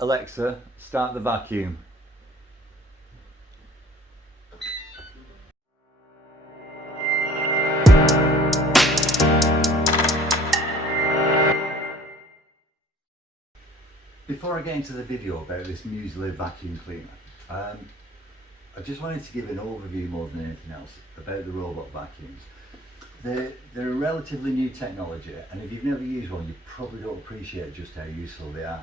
Alexa, start the vacuum. Before I get into the video about this muesli vacuum cleaner, I just wanted to give an overview more than anything else about the robot vacuums. They're a relatively new technology, and if you've never used one, you probably don't appreciate just how useful they are.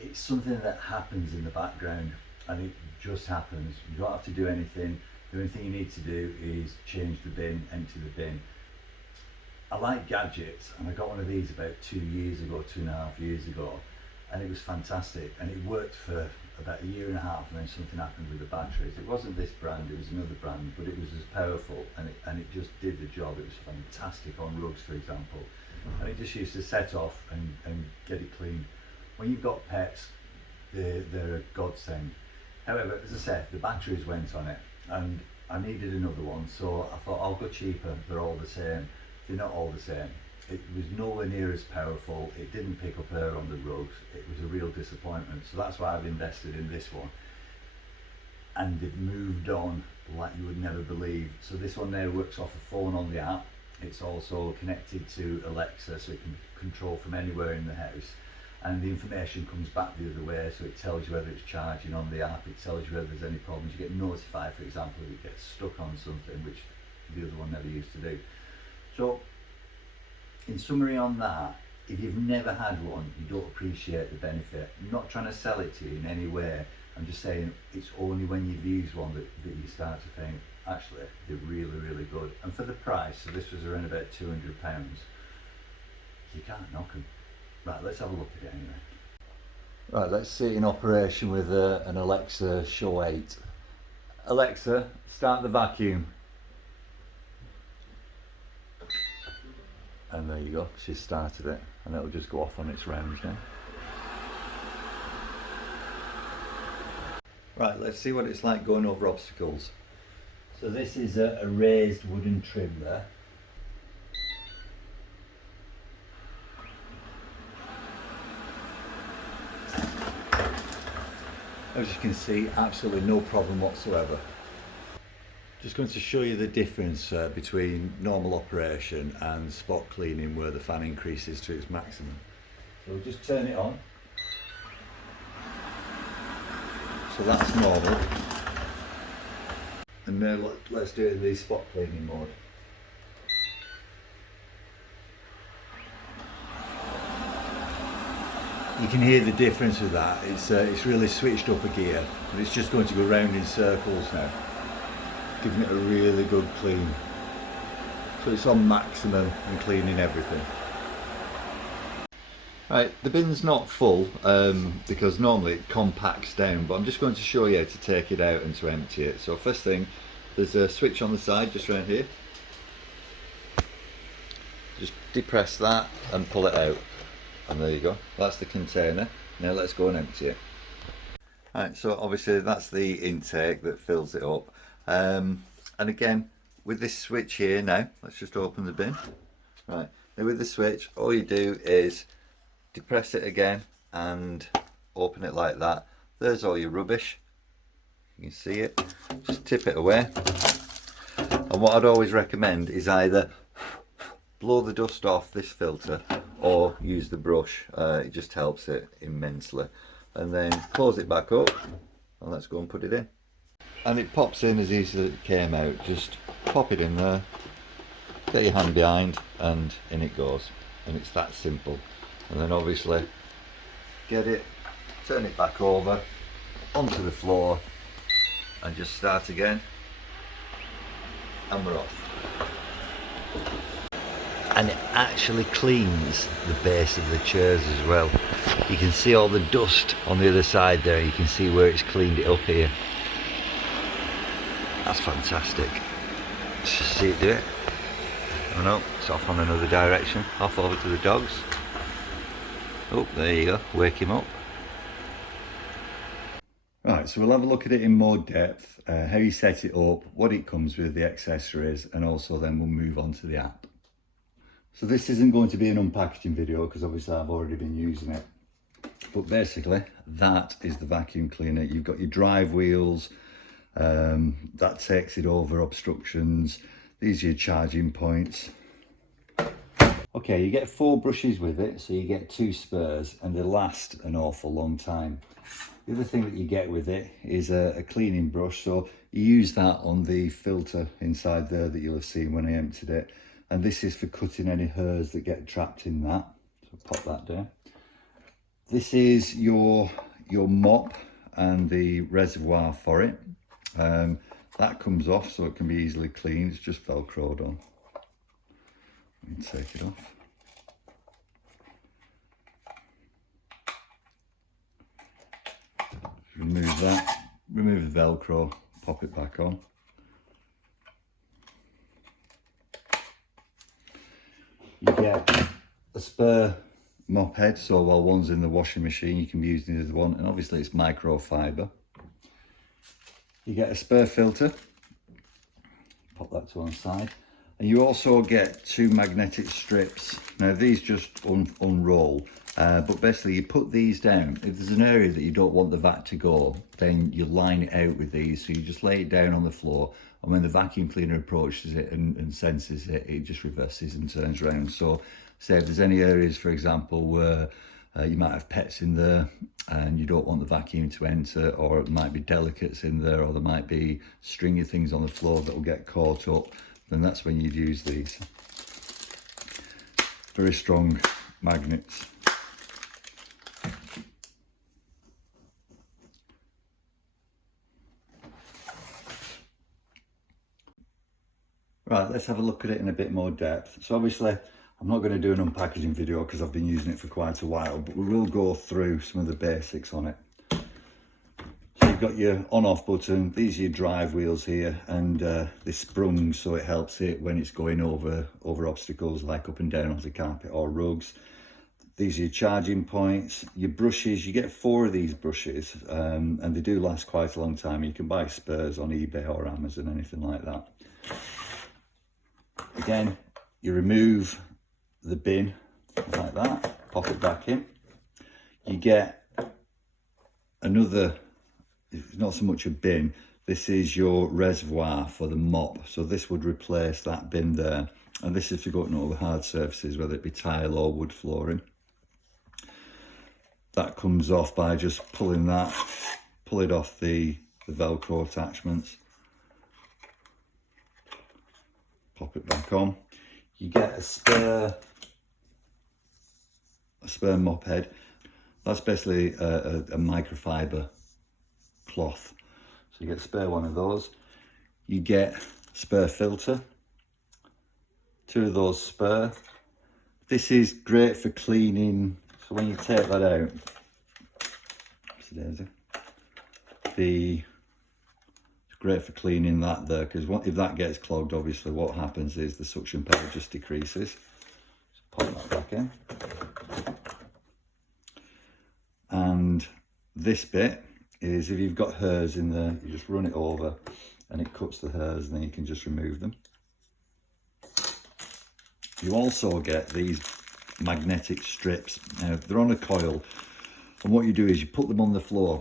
It's something that happens in the background, and it just happens. You don't have to do anything. The only thing you need to do is change the bin, empty the bin. I like gadgets, and I got one of these about 2 years ago, 2.5 years ago, and it was fantastic, and it worked for about 1.5 years, and then something happened with the batteries. It wasn't this brand, it was another brand, but it was as powerful, and it just did the job. It was fantastic on rugs, for example, and it just used to set off and get it clean. When you've got pets, they're a godsend. However, as I said, the batteries went on it, and I needed another one, so I thought I'll go cheaper. They're all the same. They're not all the same. It was nowhere near as powerful. It didn't pick up air on the rugs. It was a real disappointment. So that's why I've invested in this one. And they've moved on like you would never believe. So this one now works off a phone on the app. It's also connected to Alexa, so it can control from anywhere in the house. And the information comes back the other way, so it tells you whether it's charging on the app. It tells you whether there's any problems. You get notified, for example, if it gets stuck on something, which the other one never used to do. So, in summary on that, if you've never had one, you don't appreciate the benefit. I'm not trying to sell it to you in any way. I'm just saying it's only when you've used one that you start to think, actually, they're really, really good. And for the price, so this was around about £200, you can't knock them. Right, let's have a look at it anyway. Right, let's see it in operation with an Alexa Show 8. Alexa, start the vacuum. And there you go, she's started it, and it'll just go off on its rounds now. Right, let's see what it's like going over obstacles. So this is a raised wooden trim there. As you can see, absolutely no problem whatsoever. Just going to show you the difference between normal operation and spot cleaning, where the fan increases to its maximum. So we'll just turn it on. So that's normal. And now let's do it in the spot cleaning mode. You can hear the difference with that. It's really switched up a gear, and it's just going to go round in circles now, giving it a really good clean. So it's on maximum and cleaning everything. Right, the bin's not full because normally it compacts down, but I'm just going to show you how to take it out and to empty it. So first thing, there's a switch on the side just around here. Just depress that and pull it out. And there you go, that's the container. Now let's go and empty it. Right, so obviously that's the intake that fills it up. And again, with this switch here now, let's just open the bin. Right, now with the switch, all you do is depress it again and open it like that. There's all your rubbish. You can see it. Just tip it away. And what I'd always recommend is either blow the dust off this filter or use the brush. It just helps it immensely. And then close it back up and let's go and put it in. And it pops in as easy as it came out. Just pop it in there, get your hand behind, and in it goes. And it's that simple. And then obviously get it, turn it back over onto the floor and just start again, and we're off. And it actually cleans the base of the chairs as well. You can see all the dust on the other side there. You can see where it's cleaned it up here. That's fantastic. Let's just see it do it. Oh no, it's off on another direction. Off over to the dogs. Oh, there you go, wake him up. Right, so we'll have a look at it in more depth, how you set it up, what it comes with, the accessories, and also then we'll move on to the app. So this isn't going to be an unpackaging video because obviously I've already been using it. But basically, that is the vacuum cleaner. You've got your drive wheels, that takes it over obstructions. These are your charging points. Okay, you get 4 brushes with it, so you get 2 spares, and they last an awful long time. The other thing that you get with it is a cleaning brush, so you use that on the filter inside there that you'll have seen when I emptied it. And this is for cutting any hairs that get trapped in that. So pop that down. This is your mop and the reservoir for it. That comes off so it can be easily cleaned. It's just velcroed on. Let me take it off. Remove that, remove the velcro, pop it back on. You get a spare mop head, so while one's in the washing machine you can be using the other one, and obviously it's microfiber. You get a spare filter, pop that to one side, and you also get 2 magnetic strips. Now these just unroll, but basically you put these down. If there's an area that you don't want the vat to go, then you line it out with these, so you just lay it down on the floor, and when the vacuum cleaner approaches it and senses it, it just reverses and turns around. So say if there's any areas, for example, where you might have pets in there and you don't want the vacuum to enter, or it might be delicates in there, or there might be stringy things on the floor that will get caught up, then that's when you'd use these. Very strong magnets. Right, let's have a look at it in a bit more depth. So obviously, I'm not going to do an unpackaging video because I've been using it for quite a while, but we will go through some of the basics on it. So you've got your on-off button, these are your drive wheels here, and this sprung, so it helps it when it's going over obstacles like up and down onto the carpet or rugs. These are your charging points. Your brushes, you get 4 of these brushes, and they do last quite a long time. You can buy spares on eBay or Amazon, anything like that. Again, you remove the bin like that, pop it back in. You get another, it's not so much a bin, this is your reservoir for the mop. So this would replace that bin there. And this is for going over hard surfaces, whether it be tile or wood flooring. That comes off by just pulling that, pull it off the Velcro attachments. Pop it back on. You get a spare mop head. That's basically a microfiber cloth. So you get a spare one of those. You get spare filter. 2 of those spare. This is great for cleaning. So when you take that out, it's great for cleaning that there, because if that gets clogged, obviously what happens is the suction power just decreases. So pop that back in. And this bit is, if you've got hairs in there, you just run it over and it cuts the hairs, and then you can just remove them. You also get these magnetic strips. Now they're on a coil, and what you do is you put them on the floor,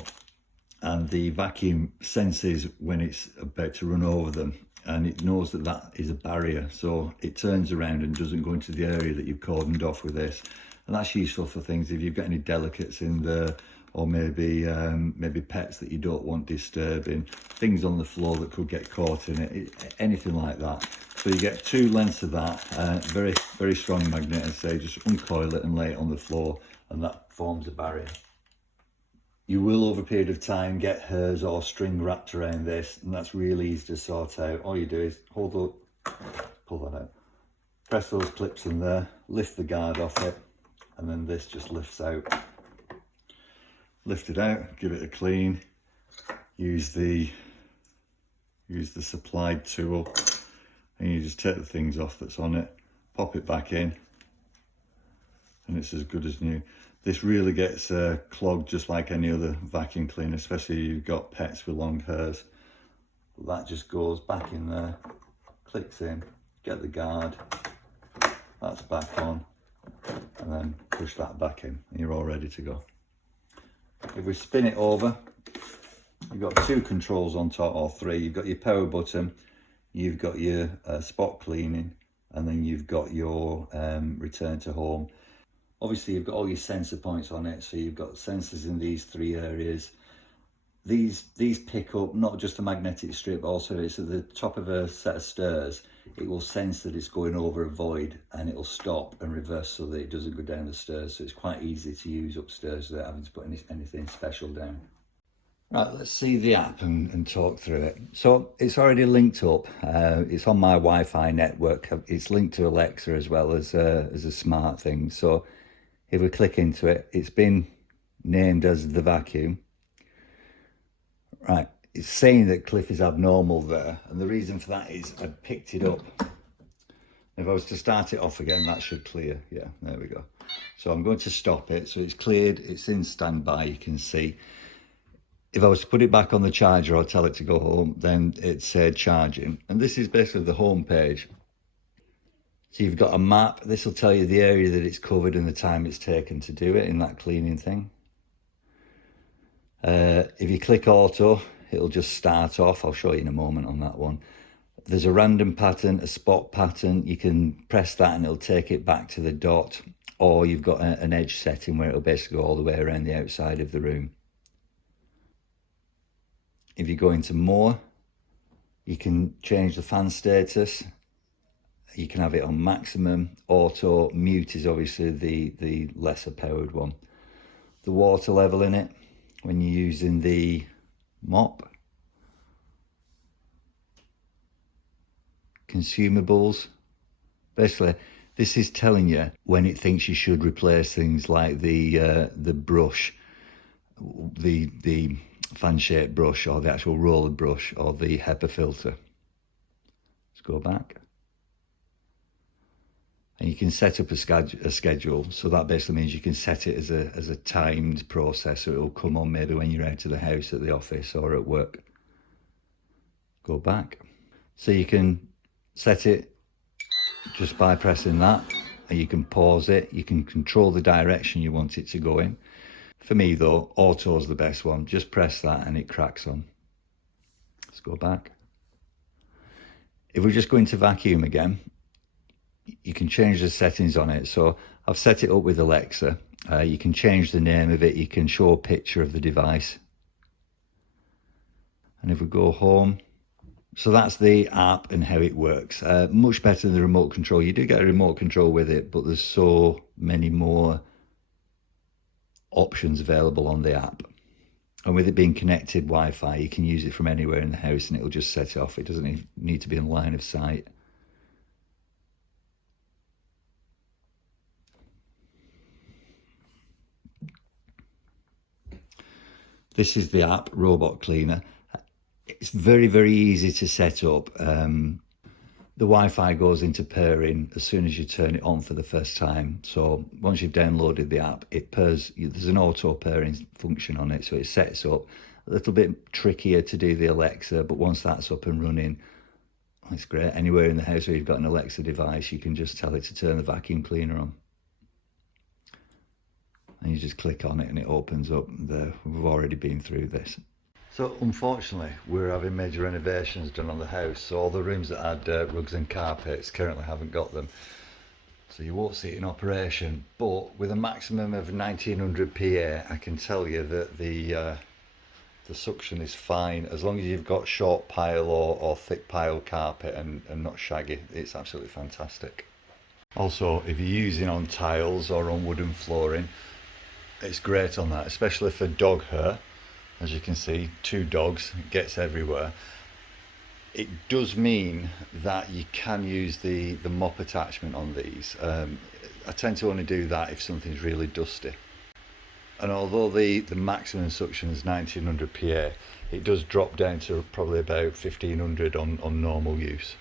and the vacuum senses when it's about to run over them, and it knows that that is a barrier, so it turns around and doesn't go into the area that you've cordoned off with this. And that's useful for things if you've got any delicates in there, or maybe pets that you don't want disturbing, things on the floor that could get caught in it, anything like that. So you get 2 lengths of that, very, very strong magnet, and say just uncoil it and lay it on the floor, and that forms a barrier. You will, over a period of time, get hairs or string wrapped around this, and that's really easy to sort out. All you do is pull that out, press those clips in there, lift the guard off it, and then this just lifts out. Lift it out, give it a clean, use the supplied tool, and you just take the things off that's on it, pop it back in, and it's as good as new. This really gets clogged just like any other vacuum cleaner, especially if you've got pets with long hairs. That just goes back in there, clicks in, get the guard, that's back on, and then push that back in, and you're all ready to go. If we spin it over, you've got 2 controls on top, or 3. You've got your power button, you've got your spot cleaning, and then you've got your return to home. Obviously you've got all your sensor points on it, so you've got sensors in these 3 areas. These pick up not just a magnetic strip, also it's at the top of a set of stairs. It will sense that it's going over a void, and it'll stop and reverse so that it doesn't go down the stairs. So it's quite easy to use upstairs without having to put anything special down. Right, let's see the app and talk through it. So it's already linked up. It's on my Wi-Fi network. It's linked to Alexa as well as a smart thing. So if we click into it, it's been named as the vacuum. Right, it's saying that Clough is abnormal there, and the reason for that is I picked it up. If I was to start it off again, that should clear. Yeah, there we go. So I'm going to stop it. So it's cleared, it's in standby, you can see. If I was to put it back on the charger or tell it to go home, then it's charging. And this is basically the home page. So you've got a map. This will tell you the area that it's covered and the time it's taken to do it in that cleaning thing. If you click auto, it'll just start off. I'll show you in a moment on that one. There's a random pattern, a spot pattern. You can press that and it'll take it back to the dot, or you've got an edge setting where it'll basically go all the way around the outside of the room. If you go into more, you can change the fan status. You can have it on maximum. Auto, mute is obviously the lesser powered one. The water level in it, when you're using the mop. Consumables. Basically, this is telling you when it thinks you should replace things like the brush, the fan-shaped brush, or the actual roller brush, or the HEPA filter. Let's go back. And you can set up a schedule. So that basically means you can set it as a timed process, so it'll come on maybe when you're out of the house, at the office or at work. Go back. So you can set it just by pressing that, and you can pause it. You can control the direction you want it to go in. For me though, auto is the best one. Just press that and it cracks on. Let's go back. If we just go into vacuum again, you can change the settings on it. So I've set it up with Alexa. You can change the name of it. You can show a picture of the device. And if we go home, so that's the app and how it works. Much better than the remote control. You do get a remote control with it, but there's so many more options available on the app. And with it being connected Wi-Fi, you can use it from anywhere in the house and it'll just set it off. It doesn't need to be in line of sight. This is the app, Robot Cleaner. It's very, very easy to set up. The Wi-Fi goes into pairing as soon as you turn it on for the first time. So once you've downloaded the app, it pairs. There's an auto pairing function on it, so it sets up. A little bit trickier to do the Alexa, but once that's up and running, it's great. Anywhere in the house where you've got an Alexa device, you can just tell it to turn the vacuum cleaner on. And you just click on it and it opens up. There, we've already been through this. So unfortunately, we're having major renovations done on the house, so all the rooms that had rugs and carpets currently haven't got them. So you won't see it in operation, but with a maximum of 1900 PA, I can tell you that the suction is fine. As long as you've got short pile or thick pile carpet and not shaggy, it's absolutely fantastic. Also, if you're using on tiles or on wooden flooring, it's great on that, especially for dog hair. As you can see, 2 dogs, it gets everywhere. It does mean that you can use the mop attachment on these. I tend to only do that if something's really dusty. And although the maximum suction is 1900 PA, it does drop down to probably about 1500 on normal use.